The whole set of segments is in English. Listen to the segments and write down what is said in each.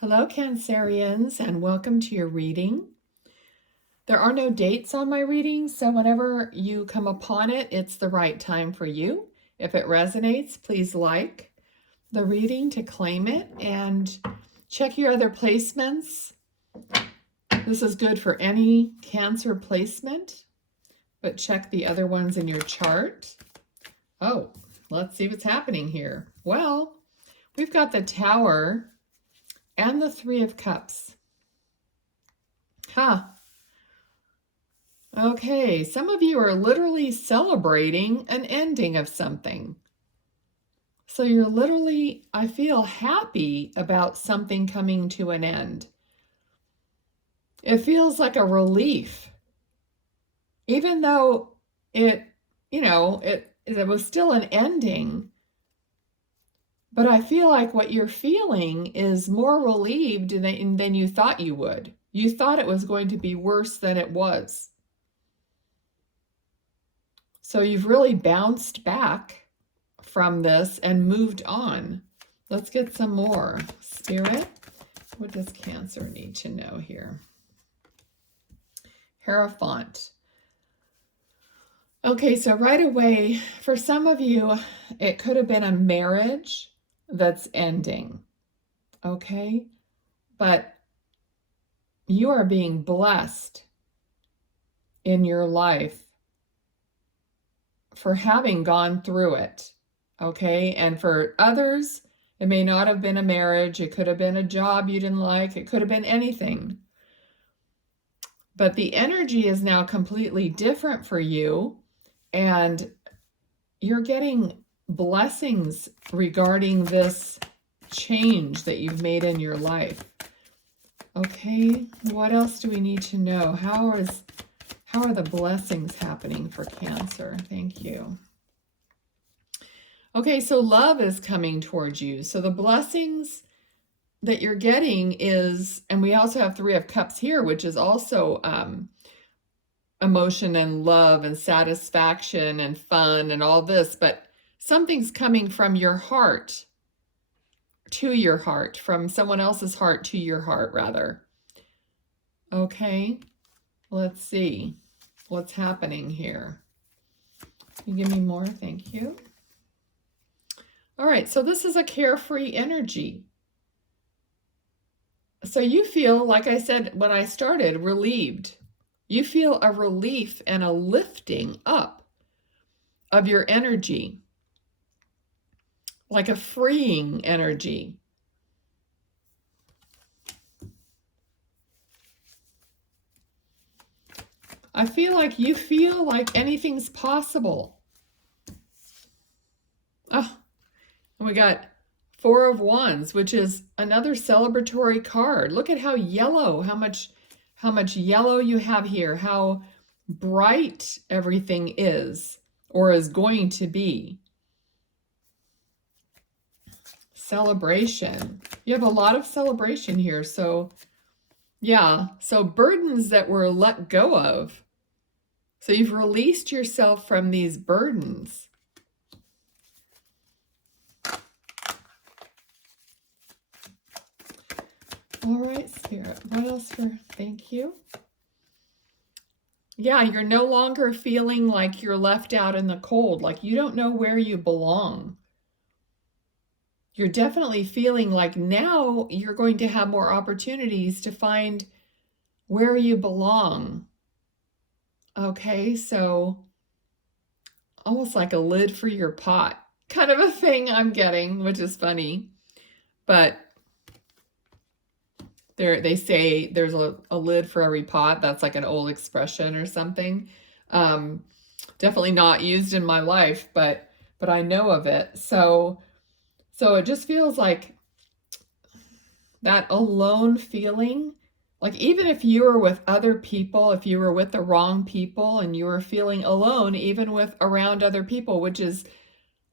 Hello, Cancerians, and welcome to your reading. There are no dates on my reading, so whenever you come upon it, it's the right time for you. If it resonates, please like the reading to claim it and check your other placements. This is good for any Cancer placement, but check the other ones in your chart. Oh, let's see what's happening here. Well, we've got the Tower and the Three of Cups. Okay, some of you are literally celebrating an ending of something. So you're literally, I feel, happy about something coming to an end. It feels like a relief. Even though it was still an ending. But I feel like what you're feeling is more relieved than you thought you would. You thought it was going to be worse than it was. So you've really bounced back from this and moved on. Let's get some more. Spirit, what does Cancer need to know here? Hierophant. Okay, so right away, for some of you, it could have been a marriage that's ending, okay? But you are being blessed in your life for having gone through it, okay? And for others, it may not have been a marriage. It could have been a job you didn't like. It could have been anything. But the energy is now completely different for you, and you're getting blessings regarding this change that you've made in your life. Okay, what else do we need to know? How are the blessings happening for Cancer? Thank you. Okay, so love is coming towards you. So the blessings that you're getting is, and we also have Three of Cups here, which is also emotion and love and satisfaction and fun and all this, but something's coming from your heart to your heart, from someone else's heart to your heart, rather. Okay, let's see what's happening here. Can you give me more? Thank you. All right, so this is a carefree energy. So you feel, like I said when I started, relieved. You feel a relief and a lifting up of your energy. Like a freeing energy. I feel like anything's possible. Oh, and we got Four of Wands, which is another celebratory card. Look at how yellow, how much yellow you have here, how bright everything is or is going to be. Celebration. You have a lot of celebration here. So yeah, so burdens that were let go of. So you've released yourself from these burdens. All right, Spirit, what else thank you. Yeah, you're no longer feeling like you're left out in the cold, like you don't know where you belong. You're definitely feeling like now you're going to have more opportunities to find where you belong. Okay, so almost like a lid for your pot kind of a thing I'm getting, which is funny. But they say there's a lid for every pot. That's like an old expression or something. Definitely not used in my life, but I know of it. So it just feels like that alone feeling, like even if you were with other people, if you were with the wrong people and you were feeling alone, even with around other people, which is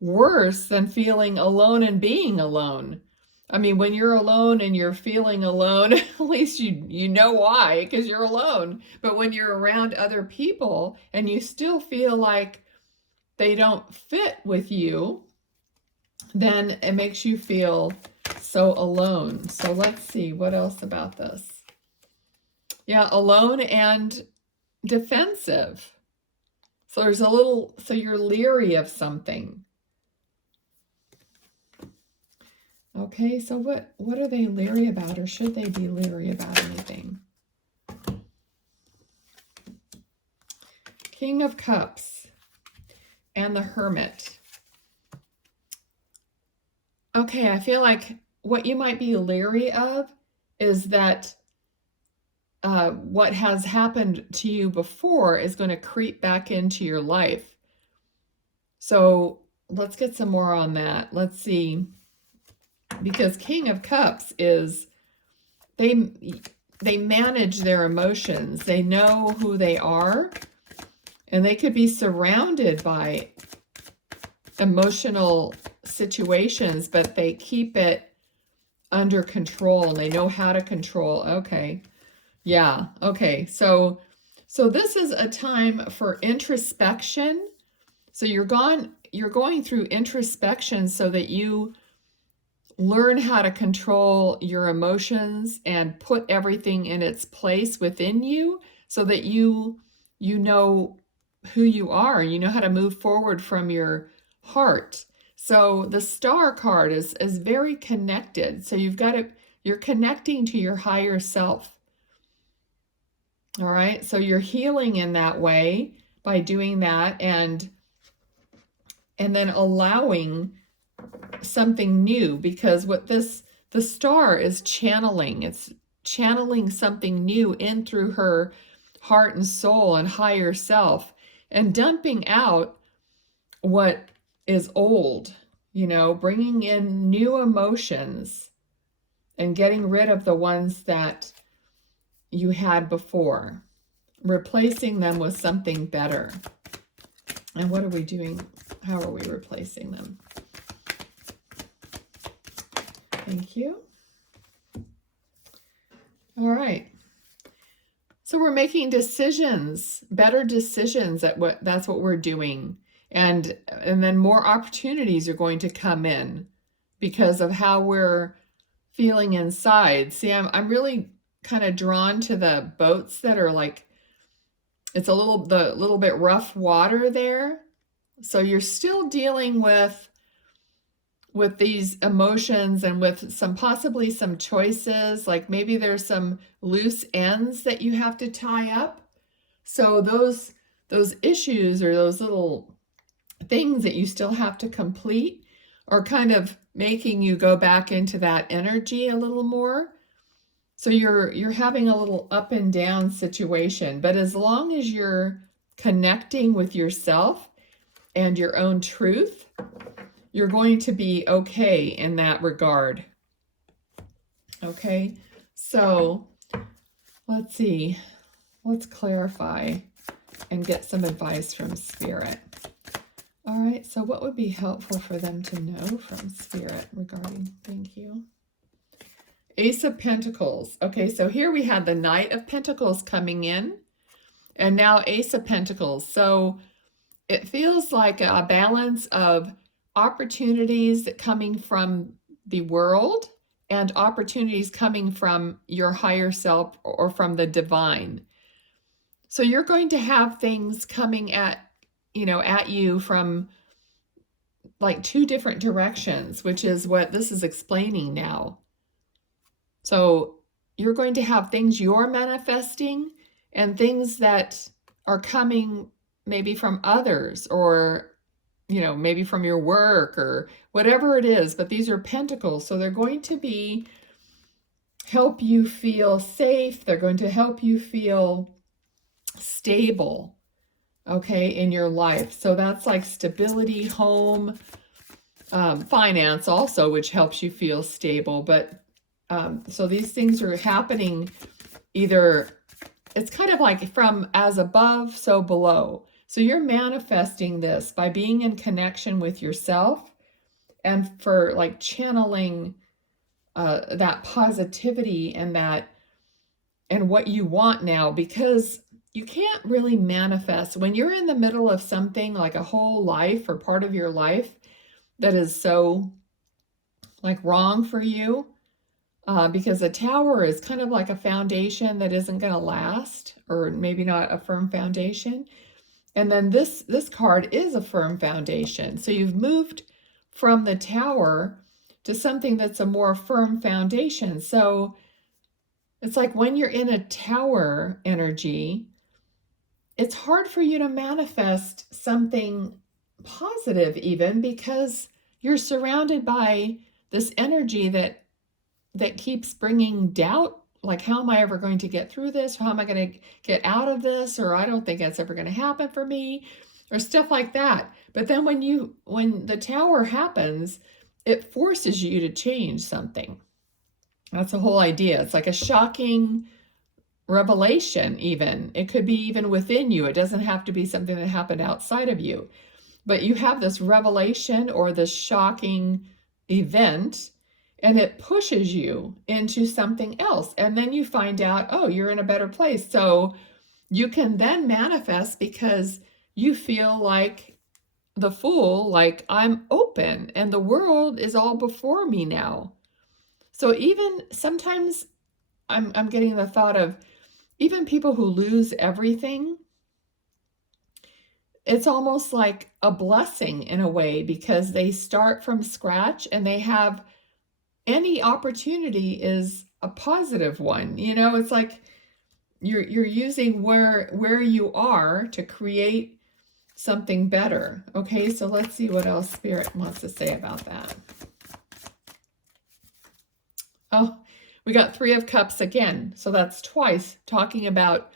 worse than feeling alone and being alone. I mean, when you're alone and you're feeling alone, at least you know why, because you're alone. But when you're around other people and you still feel like they don't fit with you, then it makes you feel So alone. So let's see, what else about this? Yeah, alone and defensive. So there's a little, so you're leery of something. Okay, so what are they leery about, or should they be leery about anything? King of Cups and the Hermit. Okay, I feel like what you might be leery of is that what has happened to you before is going to creep back into your life. So let's get some more on that. Let's see. Because King of Cups is, they manage their emotions. They know who they are, and they could be surrounded by emotional situations, but they keep it under control. They know how to control. Okay. Yeah. Okay. So this is a time for introspection. So you're going through introspection so that you learn how to control your emotions and put everything in its place within you so that you know who you are. You know how to move forward from your heart. So the Star card is very connected. So you're connecting to your higher self. All right. So you're healing in that way by doing that, and then allowing something new, because the Star is channeling. It's channeling something new in through her heart and soul and higher self, and dumping out what is old, bringing in new emotions and getting rid of the ones that you had before, replacing them with something better. And what are we doing? How are we replacing them? Thank you. All right. So we're making decisions, better decisions. That's what we're doing. And then more opportunities are going to come in because of how we're feeling inside. See, I'm really kind of drawn to the boats that are like, it's the little bit rough water there. So you're still dealing with these emotions and with possibly some choices, like maybe there's some loose ends that you have to tie up. So those issues, or those little things that you still have to complete, are kind of making you go back into that energy a little more. So you're having a little up and down situation, but as long as you're connecting with yourself and your own truth, you're going to be okay in that regard. Okay, so let's see. Let's clarify and get some advice from Spirit. All right, so what would be helpful for them to know from Spirit regarding, thank you. Ace of Pentacles. Okay, so here we had the Knight of Pentacles coming in, and now Ace of Pentacles. So it feels like a balance of opportunities coming from the world and opportunities coming from your higher self or from the divine. So you're going to have things coming at you from like two different directions, which is what this is explaining now. So you're going to have things you're manifesting and things that are coming maybe from others, or maybe from your work or whatever it is, but these are pentacles. So they're going to help you feel safe. They're going to help you feel stable, okay, in your life. So that's like stability, home, finance also, which helps you feel stable. But so these things are happening either, it's kind of like from as above, so below. So you're manifesting this by being in connection with yourself, and for like channeling that positivity and what you want now, because you can't really manifest when you're in the middle of something like a whole life or part of your life that is so like wrong for you, because a tower is kind of like a foundation that isn't going to last, or maybe not a firm foundation. And then this card is a firm foundation. So you've moved from the tower to something that's a more firm foundation. So it's like when you're in a tower energy, it's hard for you to manifest something positive even, because you're surrounded by this energy that keeps bringing doubt, like, how am I ever going to get through this? How am I going to get out of this? Or I don't think that's ever going to happen for me, or stuff like that. But then when the tower happens, it forces you to change something. That's the whole idea. It's like a shocking revelation even. It could be even within you. It doesn't have to be something that happened outside of you. But you have this revelation or this shocking event, and it pushes you into something else. And then you find out, oh, you're in a better place. So you can then manifest because you feel like the Fool, like, I'm open and the world is all before me now. So even sometimes I'm getting the thought of even people who lose everything, it's almost like a blessing in a way, because they start from scratch and they have any opportunity is a positive one. You know, it's like you're using where you are to create something better. Okay, so let's see what else Spirit wants to say about that. Oh, we got Three of Cups again. So that's twice talking about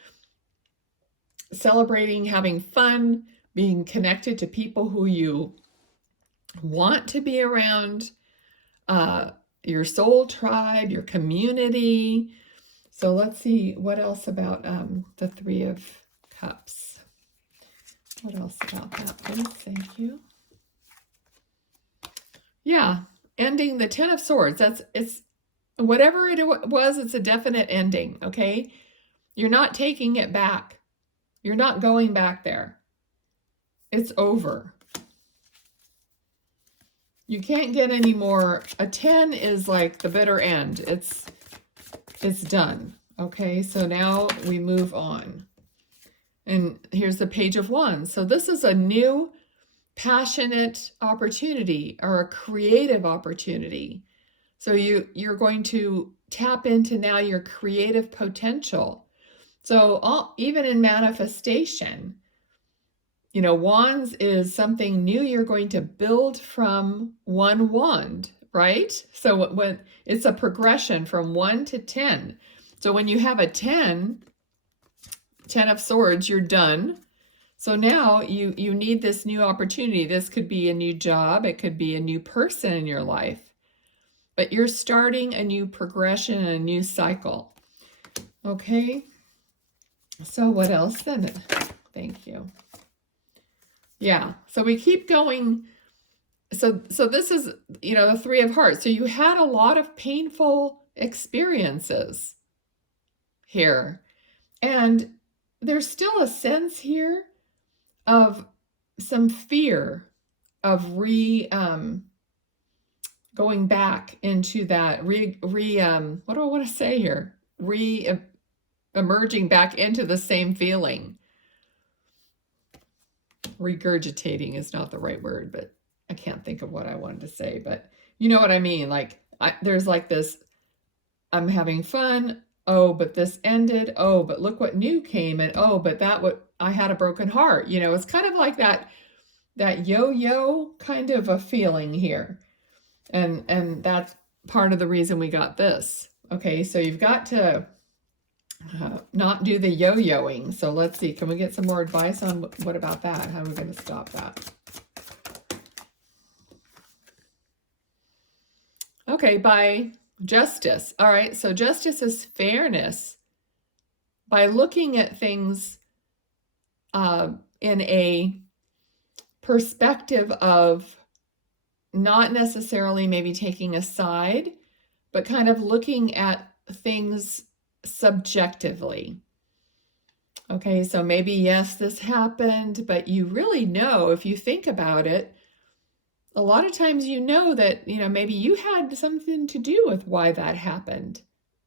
celebrating, having fun, being connected to people who you want to be around, your soul tribe, your community. So let's see what else about the Three of Cups. What else about that, please? Thank you. Yeah, ending the Ten of Swords. It's whatever it was, it's a definite ending, okay? You're not taking it back. You're not going back there. It's over. You can't get any more. A 10 is like the bitter end. It's done. Okay, so now we move on. And here's the Page of Wands. So this is a new passionate opportunity, or a creative opportunity. So you're going to tap into now your creative potential. So even in manifestation, you know, wands is something new you're going to build from one wand, right? So when it's a progression from 1 to 10. So when you have a 10 of Swords, you're done. So now you need this new opportunity. This could be a new job. It could be a new person in your life. But you're starting a new progression and a new cycle. Okay. So what else then? Thank you. Yeah. So we keep going. So this is, you know, the Three of Hearts. So you had a lot of painful experiences here. And there's still a sense here of some fear of going back into that what do I want to say here? Emerging back into the same feeling. Regurgitating is not the right word, but I can't think of what I wanted to say, but you know what I mean? Like there's like this, I'm having fun. Oh, but this ended. Oh, but look what new came. And oh, but I had a broken heart. You know, it's kind of like that yo-yo kind of a feeling here. And that's part of the reason we got this. Okay, so you've got to not do the yo-yoing. So let's see, can we get some more advice on what about that? How are we going to stop that? Okay, by Justice. All right, so Justice is fairness. By looking at things in a perspective of not necessarily maybe taking a side, but kind of looking at things subjectively. Okay, so maybe, yes, this happened, but you really know, if you think about it, a lot of times you know that, maybe you had something to do with why that happened.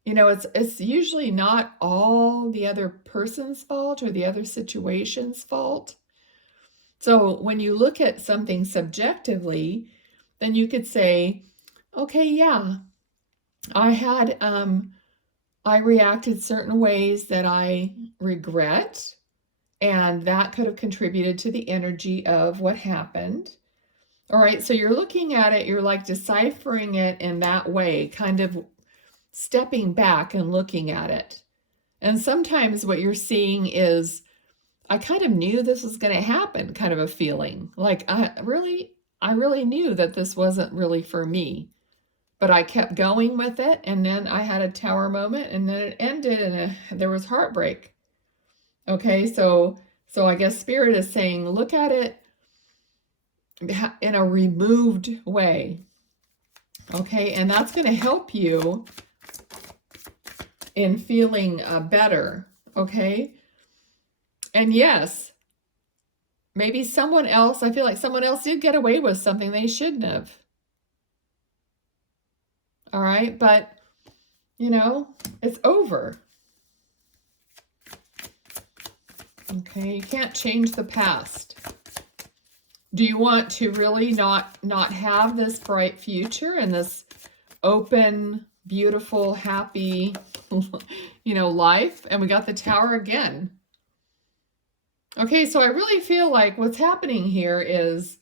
It's usually not all the other person's fault or the other situation's fault. So when you look at something subjectively, then you could say, okay, yeah, I reacted certain ways that I regret, and that could have contributed to the energy of what happened. All right, so you're looking at it, you're like deciphering it in that way, kind of stepping back and looking at it. And sometimes what you're seeing is, I kind of knew this was going to happen, kind of a feeling. Like, I really knew that this wasn't really for me. But I kept going with it, and then I had a tower moment, and then it ended, and there was heartbreak. Okay, so I guess Spirit is saying, look at it in a removed way. Okay, and that's going to help you in feeling better. Okay, and yes, maybe someone else, I feel like someone else did get away with something they shouldn't have. All right, but it's over. Okay, you can't change the past. Do you want to really not have this bright future and this open, beautiful, happy, life? And we got the Tower again. Okay, so I really feel like what's happening here is,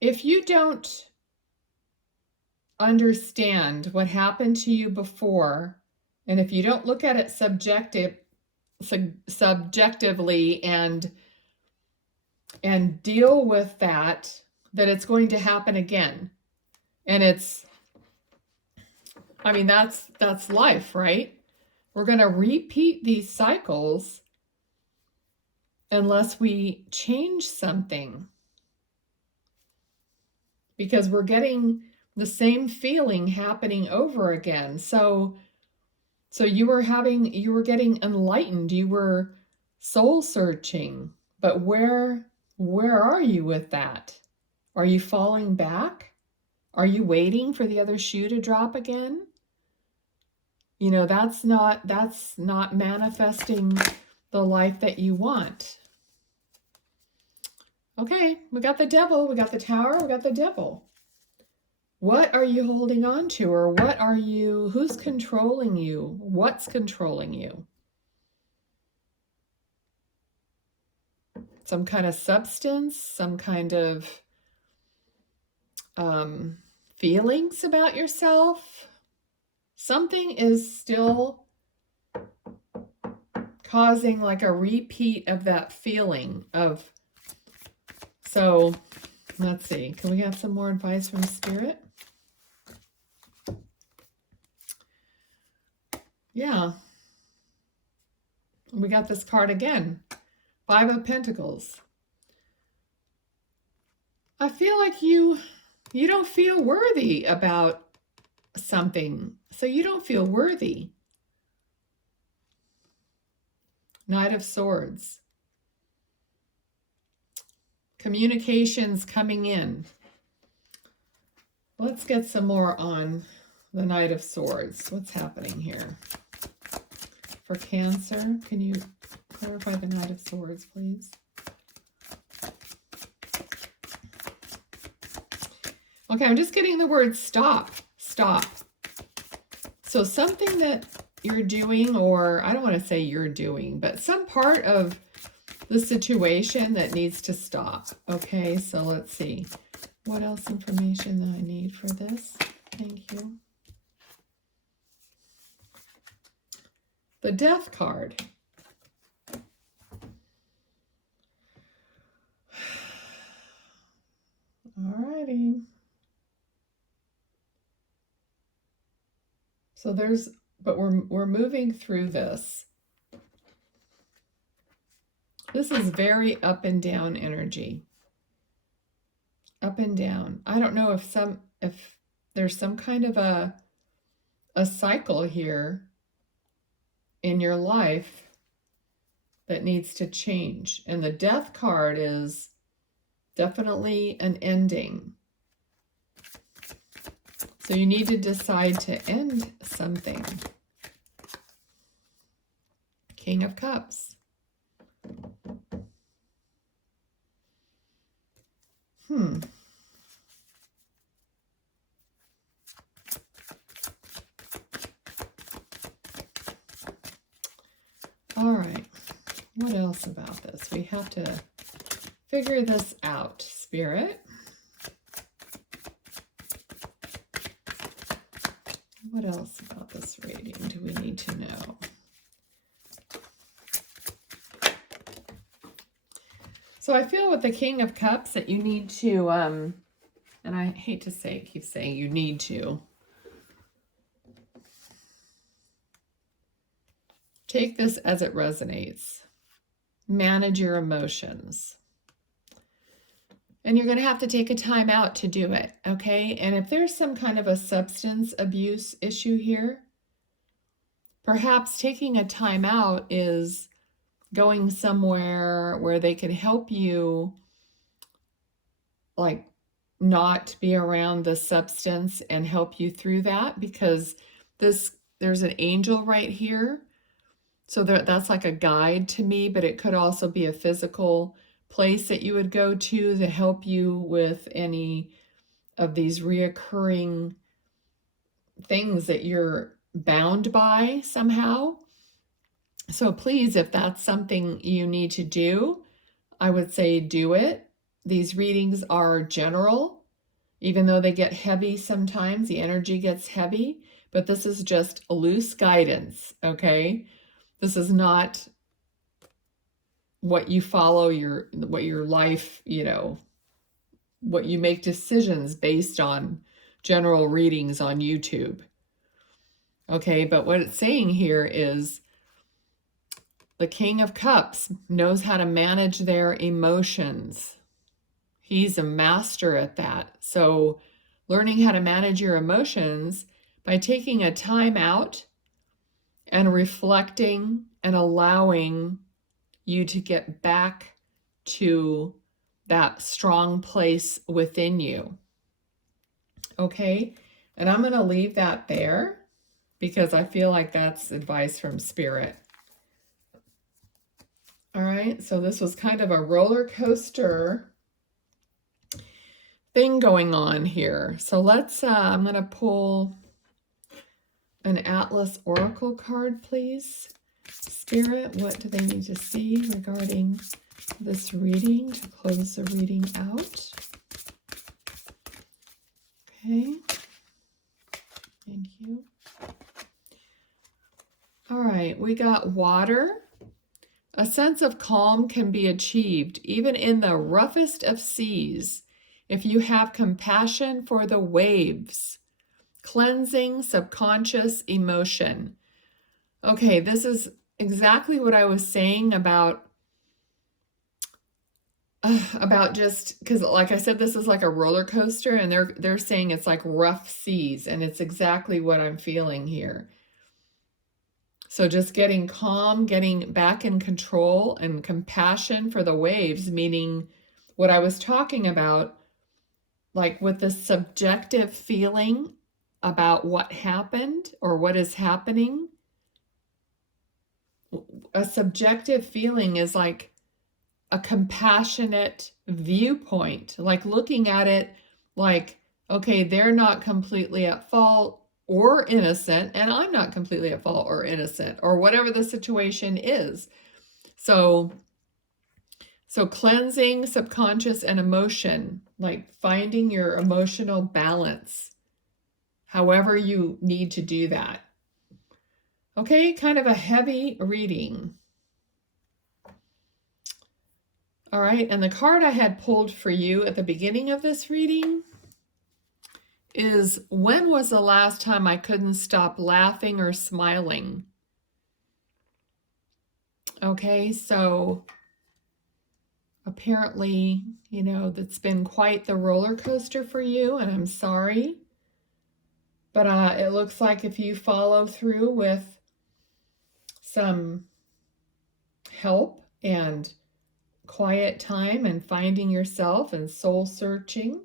if you don't understand what happened to you before, and if you don't look at it subjectively and deal with that it's going to happen again. And that's life, right? We're going to repeat these cycles unless we change something, because we're getting the same feeling happening over again. So you were getting enlightened, you were soul searching, but where are you with that? Are you falling back? Are you waiting for the other shoe to drop again? That's not manifesting the life that you want. Okay, we got the Devil, we got the Tower, we got the Devil. What are you holding on to, or who's controlling you? What's controlling you? Some kind of substance, some kind of feelings about yourself. Something is still causing like a repeat of that feeling of. So let's see, can we have some more advice from Spirit? Yeah. We got this card again. 5 of Pentacles. I feel like you don't feel worthy about something. So you don't feel worthy. Knight of Swords. Communications coming in. Let's get some more on the Knight of Swords. What's happening here? For Cancer, can you clarify the Knight of Swords, please? Okay, I'm just getting the word stop. Stop. So something that you're doing, or I don't want to say you're doing, but some part of the situation that needs to stop. Okay, so let's see. What else information that I need for this? Thank you. The Death card. Alrighty. So but we're moving through this. This is very up and down energy. Up and down. I don't know if there's some kind of a cycle here in your life that needs to change. And the Death card is Definitely an ending. So you need to decide to end something. King of Cups. All right. What else about this? We have to figure this out, Spirit. What else about this reading do we need to know? So I feel with the King of Cups that you need to, and I hate to say, keep saying you need to, take this as it resonates. Manage your emotions. And you're going to have to take a time out to do it, okay? And if there's some kind of a substance abuse issue here, perhaps taking a time out is going somewhere where they can help you, like, not be around the substance and help you through that, because there's an angel right here. So that's like a guide to me, but it could also be a physical place that you would go to help you with any of these reoccurring things that you're bound by somehow. So please, if that's something you need to do, I would say do it. These readings are general, even though they get heavy sometimes, the energy gets heavy, but this is just a loose guidance, okay? This is not what you follow, what your life, what you make decisions based on general readings on YouTube. Okay, but what it's saying here is the King of Cups knows how to manage their emotions. He's a master at that. So learning how to manage your emotions by taking a time out and reflecting and allowing you to get back to that strong place within you. Okay? And I'm going to leave that there because I feel like that's advice from Spirit. All right, so this was kind of a roller coaster thing going on here. So let's, I'm going to pull an Atlas Oracle card, please. Spirit, what do they need to see regarding this reading to close the reading out? Okay, thank you. All right, we got water. A sense of calm can be achieved even in the roughest of seas if you have compassion for the waves. Cleansing subconscious emotion. Okay, this is exactly what I was saying about just because, like I said, this is like a roller coaster, and they're saying it's like rough seas, and it's exactly what I'm feeling here. So just getting calm, getting back in control, and compassion for the waves, meaning what I was talking about, like with the subjective feeling about what happened or what is happening. A subjective feeling is like a compassionate viewpoint, like looking at it like, okay, they're not completely at fault or innocent, and I'm not completely at fault or innocent, or whatever the situation is. So cleansing subconscious and emotion, like finding your emotional balance, however you need to do that. Okay, kind of a heavy reading. All right, and the card I had pulled for you at the beginning of this reading is, when was the last time I couldn't stop laughing or smiling? Okay, so apparently, that's been quite the roller coaster for you, and I'm sorry. But it looks like if you follow through with some help and quiet time and finding yourself and soul searching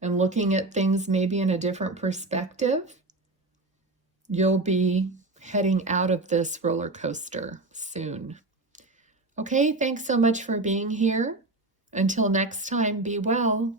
and looking at things maybe in a different perspective, you'll be heading out of this roller coaster soon. Okay, thanks so much for being here. Until next time, be well.